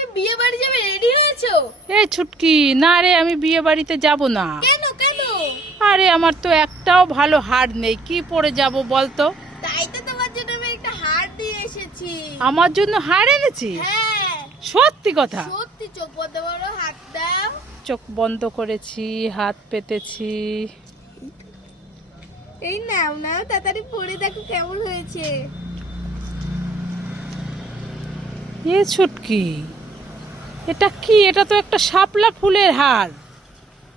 তুমি বিয়ে বাড়ি যাবে, রেডি হয়েছো? এই ছুটকি, না রে, আমি বিয়ে বাড়িতে যাব না। কেন কেন? আরে আমার তো একটাও ভালো হার নেই, কি পরে যাব বলতো? তাই তো তোমার জন্য আমি একটা হার দিয়ে এসেছি। আমার জন্য হার এনেছি? হ্যাঁ সত্যি কথা? সত্যি, চোখ বন্ধ করো, হাত দাও। চোখ বন্ধ করেছি, হাত পেতেছি। এই নাও নাও, তাড়াতাড়ি পরে দেখো কেমন হয়েছে। এ ছুটকি, এটা কি? এটা তো একটা শাপলা ফুলের হার।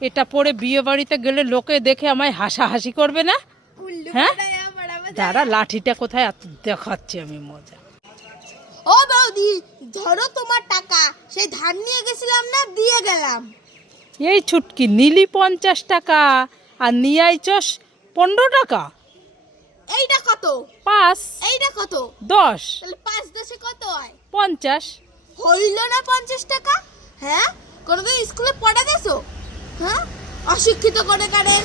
এটা পরে বিয়ে বাড়িতে গেলে লোকে দেখে আমায় হাসাহাসি করবে না? উল্লু হ্যাঁ? পাড়ায়া পাড়াবা দাঁড়া, লাঠিটা কোথায় দেখাচ্ছি আমি মজা। ও বৌদি, ধরো তোমার টাকা, সেই ধার নিয়ে গেছিলাম না, দিয়ে গেলাম। এই ছুটকি, নীলি 50 টাকা আর নিয়ে আইছস 15 টাকা। এইটা কত? 5। এইটা কত? 10। তাহলে 5 10 কত হয়? 50। হইল না 50 টাকা? হ্যাঁ, কোনোদিন স্কুলে পড়া গেছো? হ্যাঁ, অশিক্ষিত করে কারেন।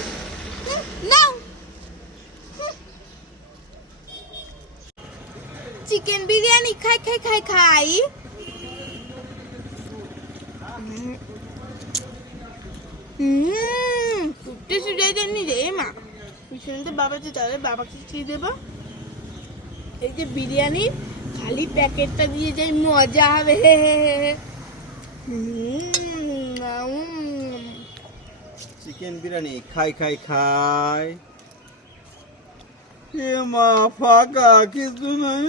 নাও চিকেন বিরিয়ানি, খাই খাই খাই খাই। কুট্টি সুজাই দেননি রে মা। পিছনে তো বাবা তো চলে, বাবাকে খেয়ে দেবো। এই যে বিরিয়ানি, খালি প্যাকেটটা দিয়ে যাই, মজা হবে। চিকেন বিরিয়ানি খাই খাই খাই। এ মা, ফাঁকা কিছু নাই।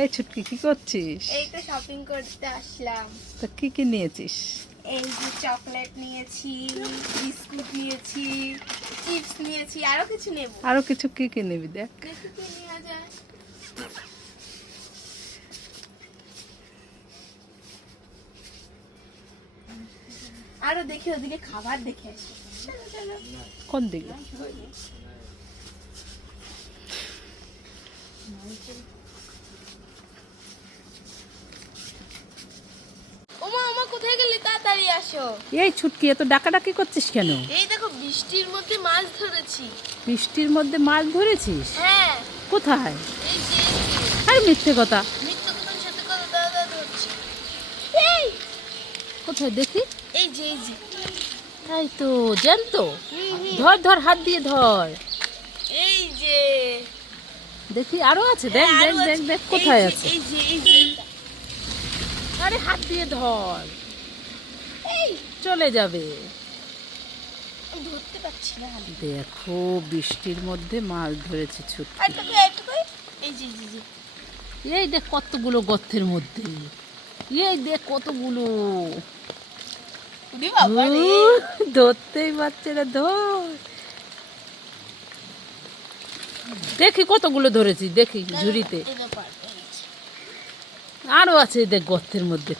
এই ছুটকি, কি করছিস? এই তো শপিং করতে আসলাম। তা কি কি নিয়েছিস? এই যে চকলেট নিয়েছি, বিস্কুট নিয়েছি, চিপস নিয়েছি, আরো কিছু নেব। আরো কিছু কি কি নিবি দেখ। দেখি কি নেওয়া যায়। আরো দেখি, ওদিকে খাবার দেখে আসি। চলো চলো। কোন দিকে? ওমা ওমা, কোথায় গেলে? তাড়াতাড়ি আসো। এই ছুটকি, এত ডাকাডাকি করছিস কেন? এই দেখো, বৃষ্টির মধ্যে মাছ ধরেছি। বৃষ্টির মধ্যে মাছ ধরেছিস? হ্যাঁ, কোথায়? এই যে আরে মিথ্যে কথা। মিথ্যে কথা, সত্যি কথা, দাদা ধরছি। এই কোথায় দেখি? এই যে এই যে, তাই তো, জ্যান্ত। হুম, হুম। ধর ধর, হাত দিয়ে ধর। এই যে দেখি আরো আছে, দেখ হ্যাঁ, দেখ আরো দেখ আছে। দেখ, কোথায় এই যে, আছে? এই যে এই যে, আরে হাত দিয়ে ধর, এই চলে যাবে। আমি ধরতে পারছি না। দেখো, বৃষ্টির মধ্যে মাছ ধরেছে ছুটকি। আর টুকু এই যে এই যে, এই দেখ কতগুলো গর্তের মধ্যে, এই দেখ কতগুলো। ওরে বাবা রে। ধরতেই পারছে না, ধর। দেখি কতগুলো ধরেছি, দেখি ঝুড়িতে। এই ব্যাপার, এই যে। আরো আছে, দেখ গর্তের মধ্যে।